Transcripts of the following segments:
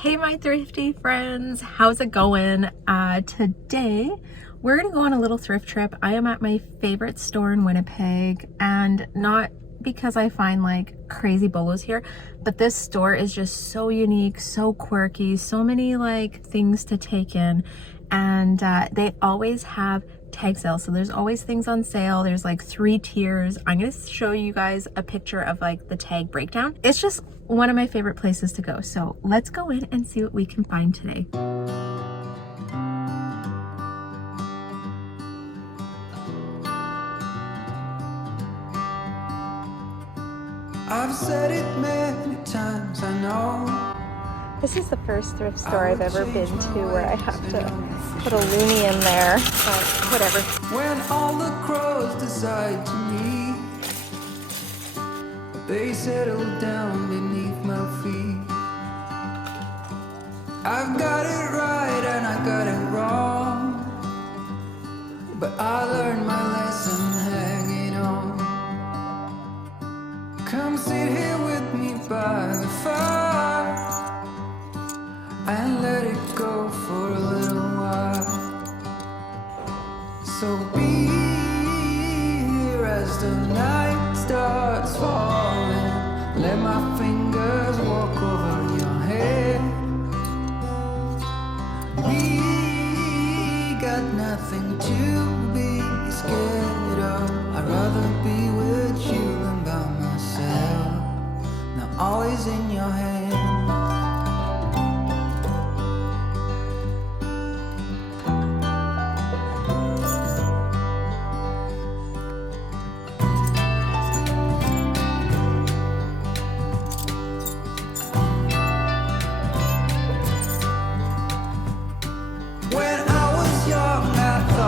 Hey my thrifty friends, how's it going? Today we're gonna go on a little thrift trip. I am at my favorite store in Winnipeg, and not because I find like crazy bolos here, but this store is just so unique, so quirky, so many like things to take in, and they always have tag sales. So there's always things on sale. There's like 3 tiers. I'm gonna show you guys a picture of like the tag breakdown. It's just one of my favorite places to go. So let's go in and see what we can find today. I've said it many times, I know. This is the first thrift store I've ever been to where I have to put a loonie in there, but whatever. When all the crows decide to meet, they settle down beneath my feet. I've got it right and I got it wrong, but I learned my lesson hanging on. Come sit here with me by the fire and let it go for a little while. So be here as the night starts falling. Let my fingers walk over your head. We got nothing to be scared of. I'd rather be with you than by myself. Now all is in your hands.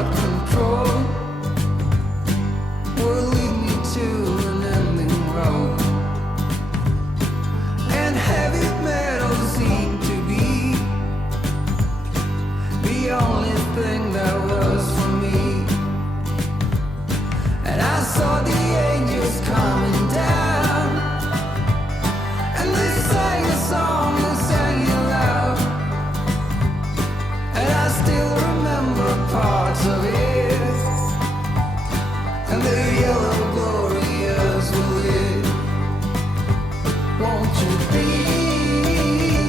Control will lead me to an ending road, and heavy metal seemed to be the only thing that was for me. And I saw the angels coming down, and they sang a song, they sang it loud, and I still remember parts of it. And the yellow glorious will live. Won't you be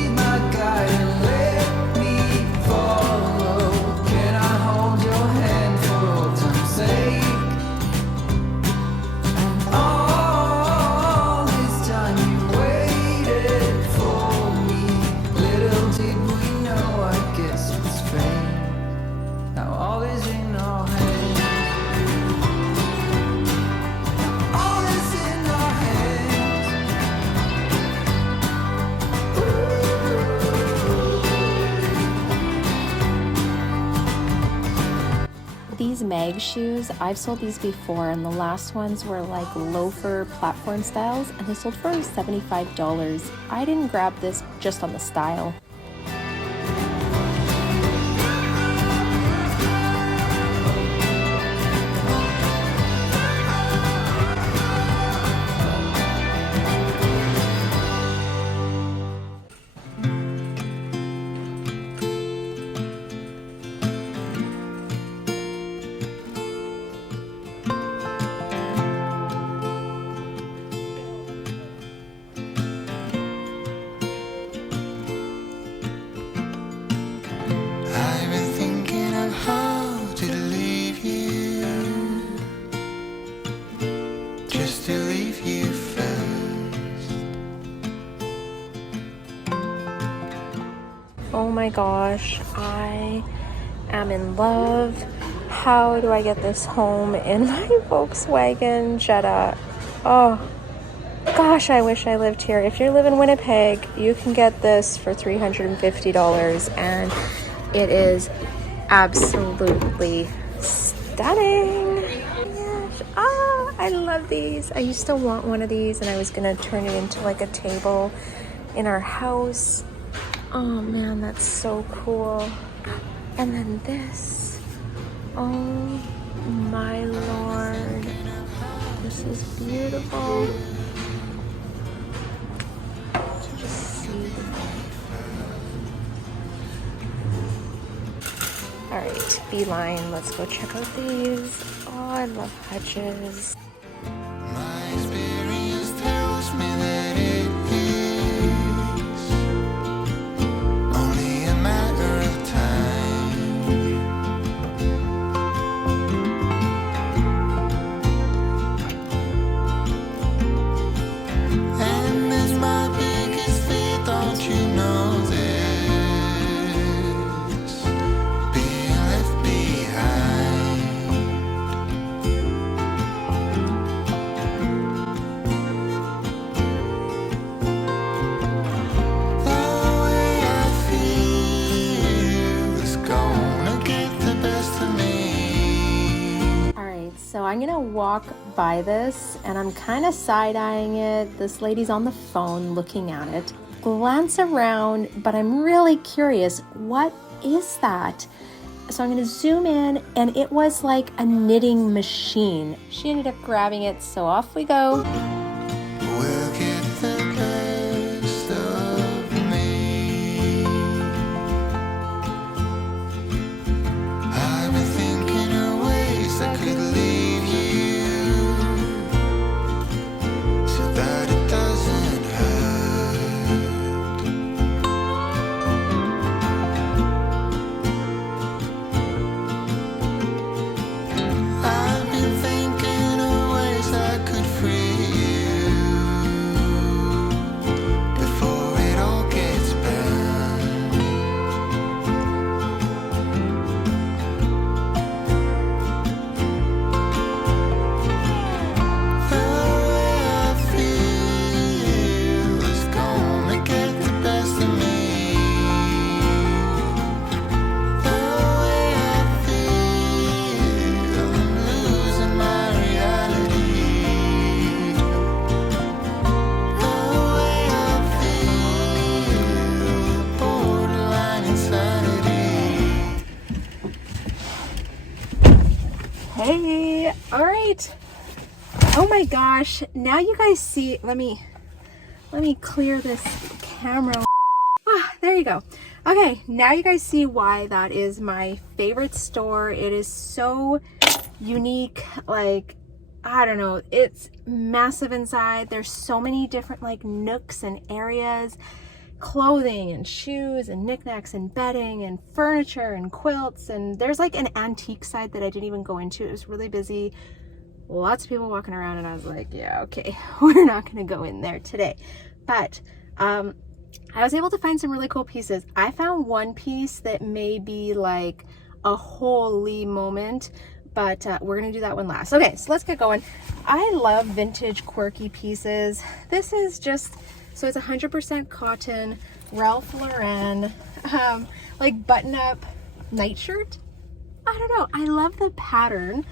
my guide and let me follow? Can I hold your hand for old time's sake? And all this time you waited for me. Little did we know, I guess it's fate. Now all is in our hands. These mag shoes, I've sold these before, and the last ones were like loafer platform styles, and they sold for $75. I didn't grab this just on the style. Oh my gosh, I am in love. How do I get this home in my Volkswagen Jetta? Oh gosh, I wish I lived here. If you live in Winnipeg, you can get this for $350, and it is absolutely stunning. Yes. I love these. I used to want one of these, and I was gonna turn it into like a table in our house. Oh man, that's so cool. And then this. Oh my lord. This is beautiful. Just see right, beeline. Let's go check out these. Oh, I love Hutches. My experience tells me that it is only a matter of time. And it's my biggest fear, don't you know this? Being left behind. The way I feel is gonna get the best of me. All right, so I'm gonna walk by this and I'm kind of side-eyeing it. This lady's on the phone looking at it. Glance around, but I'm really curious. What is that? So I'm gonna zoom in, and it was like a knitting machine. She ended up grabbing it, so off we go. We'll get the best of me. I've been thinking of ways that could leave you so that it doesn't hurt. I've been thinking of ways that could free you before it all gets burned. The way I feel is gonna get the best of me. The way I feel, I'm losing my reality. The way I feel, borderline insanity. Hey, all right. Oh my gosh, now you guys see, let me clear this camera. Ah, there you go. Okay, now you guys see why that is my favorite store. It is so unique. Like, I don't know, it's massive inside. There's so many different like nooks and areas, clothing and shoes and knickknacks and bedding and furniture and quilts, and there's like an antique side that I didn't even go into. It was really busy, lots of people walking around, and I was like, yeah, okay, we're not gonna go in there today. But I was able to find some really cool pieces. I found one piece that may be like a holy moment, but we're gonna do that one last. Okay, so let's get going. I love vintage quirky pieces. This is just, so it's 100% cotton, Ralph Lauren, like button-up nightshirt. I don't know, I love the pattern.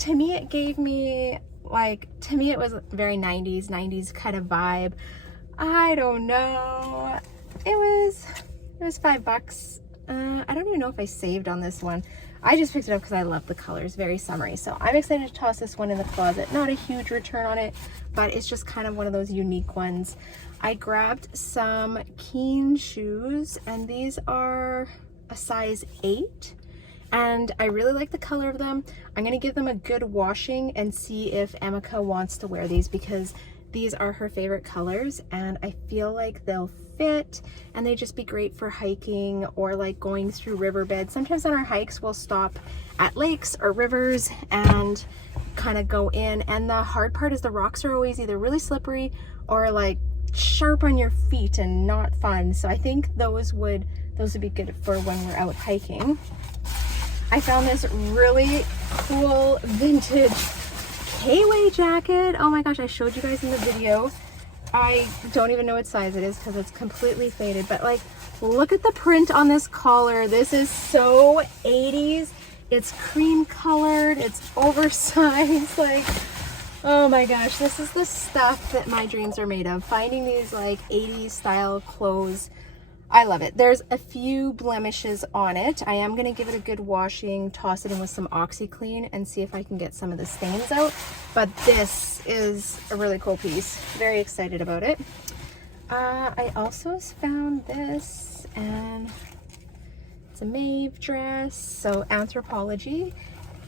To me, it gave me like, to me it was very 90s kind of vibe. I don't know. It was $5. I don't even know if I saved on this one. I just picked it up because I love the colors, very summery. So I'm excited to toss this one in the closet. Not a huge return on it, but it's just kind of one of those unique ones. I grabbed some Keen shoes, and these are a size 8. And I really like the color of them. I'm gonna give them a good washing and see if Emika wants to wear these, because these are her favorite colors and I feel like they'll fit, and they just be great for hiking or like going through riverbeds. Sometimes on our hikes we'll stop at lakes or rivers and kind of go in, and the hard part is the rocks are always either really slippery or like sharp on your feet and not fun. So I think those would be good for when we're out hiking. I found this really cool vintage K-way jacket. Oh my gosh, I showed you guys in the video. I don't even know what size it is because it's completely faded, but like, look at the print on this collar. This is so 80s. It's cream colored, it's oversized. Like, oh my gosh, this is the stuff that my dreams are made of. Finding these like 80s style clothes. I love it. There's a few blemishes on it. I am going to give it a good washing, toss it in with some OxyClean and see if I can get some of the stains out. But this is a really cool piece. Very excited about it. I also found this, and It's a Maeve dress, so Anthropology,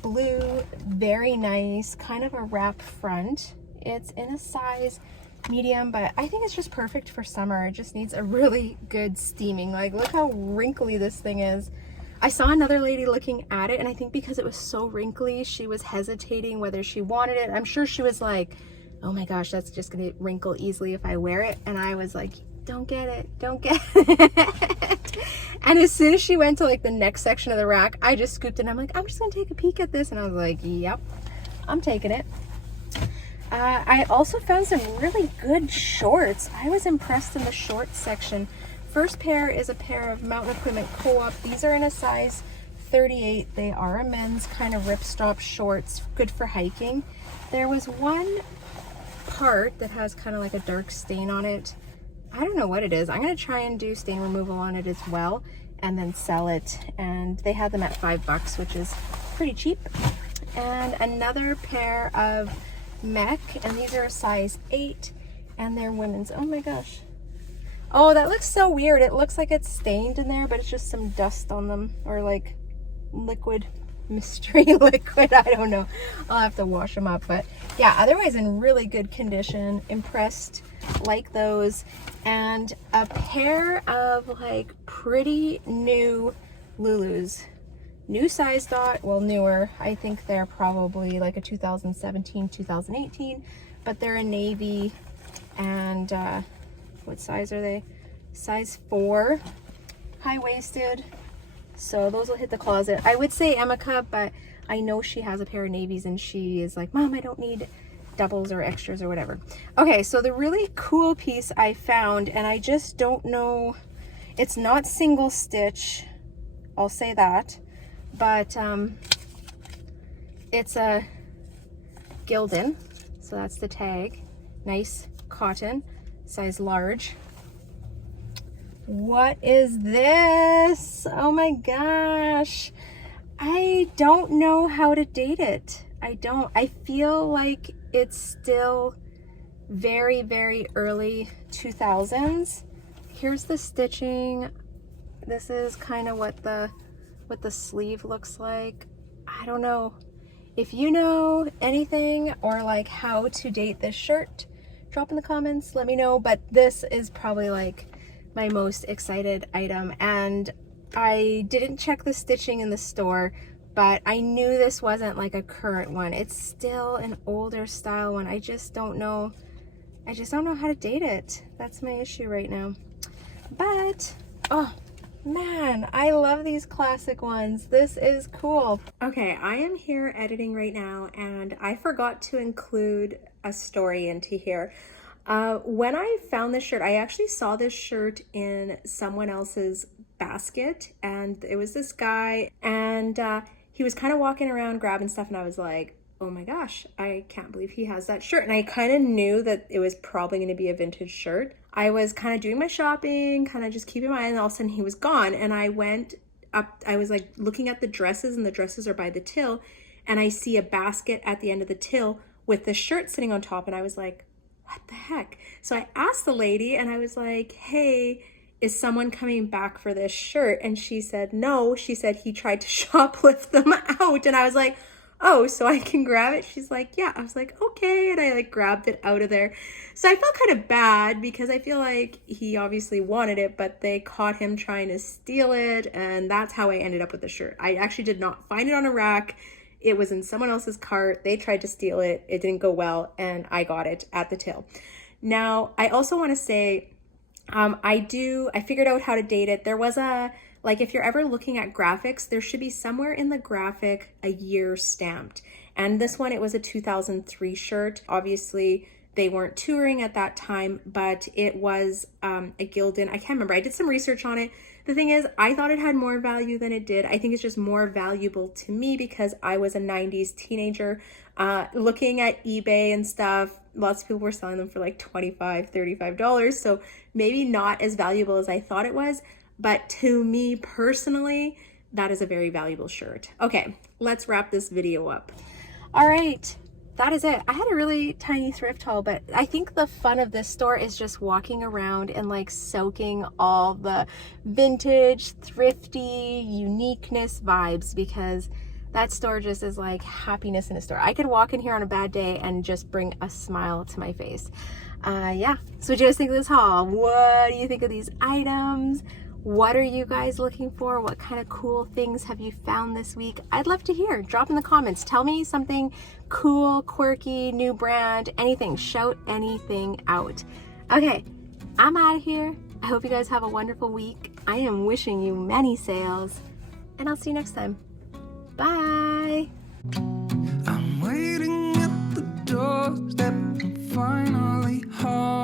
blue, very nice, kind of a wrap front. It's in a size medium, but I think it's just perfect for summer. It just needs a really good steaming. Like, look how wrinkly this thing is. I saw another lady looking at it, and I think because it was so wrinkly, she was hesitating whether she wanted it. I'm sure she was like, oh my gosh, that's just gonna wrinkle easily if I wear it. And I was like, don't get it, don't get it. And as soon as she went to like the next section of the rack, I just scooped it and I'm like, I'm just gonna take a peek at this. And I was like, yep, I'm taking it. I also found some really good shorts. I was impressed in the shorts section. First pair is a pair of Mountain Equipment Co-op. These are in a size 38. They are a men's kind of ripstop shorts, good for hiking. There was one part that has kind of like a dark stain on it. I don't know what it is. I'm gonna try and do stain removal on it as well and then sell it. And they had them at $5, which is pretty cheap. And another pair of Mech, and these are a size 8, and they're women's. Oh my gosh. Oh, that looks so weird. It looks like it's stained in there, but it's just some dust on them, or like liquid, mystery liquid. I don't know. I'll have to wash them up, but yeah, otherwise in really good condition. Impressed, like those. And a pair of like pretty new Lulus. New size dot, well, newer. I think they're probably like a 2017, 2018, but they're a navy. And what size are they? Size 4, high-waisted. So those will hit the closet. I would say Emeka, but I know she has a pair of navies and she is like, Mom, I don't need doubles or extras or whatever. Okay, so the really cool piece I found, and I just don't know, it's not single stitch, I'll say that. But it's a Gildan, so that's the tag. Nice cotton, size large. What is this? Oh my gosh. I don't know how to date it. I feel like it's still very, very early 2000s. Here's the stitching. This is kind of what the sleeve looks like. I don't know. If you know anything or like how to date this shirt, drop in the comments, let me know. But this is probably like my most excited item, and I didn't check the stitching in the store, but I knew this wasn't like a current one. It's still an older style one. I just don't know how to date it. That's my issue right now. But oh man, I love these classic ones. This is cool. Okay, I am here editing right now, and I forgot to include a story into here. When I found this shirt, I actually saw this shirt in someone else's basket, and it was this guy, and he was kind of walking around grabbing stuff, and I was like, oh my gosh, I can't believe he has that shirt. And I kind of knew that it was probably going to be a vintage shirt. I was kind of doing my shopping, kind of just keeping my eye, and all of a sudden he was gone. And I went up, I was like looking at the dresses, and the dresses are by the till, and I see a basket at the end of the till with the shirt sitting on top, and I was like, what the heck? So I asked the lady, and I was like, hey, is someone coming back for this shirt? And she said no. She said he tried to shoplift them out. And I was like, oh, so I can grab it? She's like, yeah. I was like, okay. And I like grabbed it out of there. So I felt kind of bad because I feel like he obviously wanted it, but they caught him trying to steal it. And that's how I ended up with the shirt. I actually did not find it on a rack. It was in someone else's cart. They tried to steal it. It didn't go well, and I got it at the till. Now, I also want to say, I figured out how to date it. There was like, if you're ever looking at graphics, there should be somewhere in the graphic a year stamped. And this one, it was a 2003 shirt. Obviously, they weren't touring at that time, but it was a Gildan. I can't remember. I did some research on it. The thing is, I thought it had more value than it did. I think it's just more valuable to me because I was a 90s teenager. Looking at eBay and stuff, lots of people were selling them for like $25, $35. So maybe not as valuable as I thought it was. But to me personally, that is a very valuable shirt. Okay, let's wrap this video up. All right, that is it. I had a really tiny thrift haul, but I think the fun of this store is just walking around and like soaking all the vintage, thrifty, uniqueness vibes, because that store just is like happiness in a store. I could walk in here on a bad day and just bring a smile to my face. Yeah, so what do you guys think of this haul? What do you think of these items? What are you guys looking for? What kind of cool things have you found this week? I'd love to hear. Drop in the comments. Tell me something cool, quirky, new brand, anything. Shout anything out. Okay, I'm out of here. I hope you guys have a wonderful week. I am wishing you many sales, and I'll see you next time. Bye. I'm waiting at the doorstep, finally home.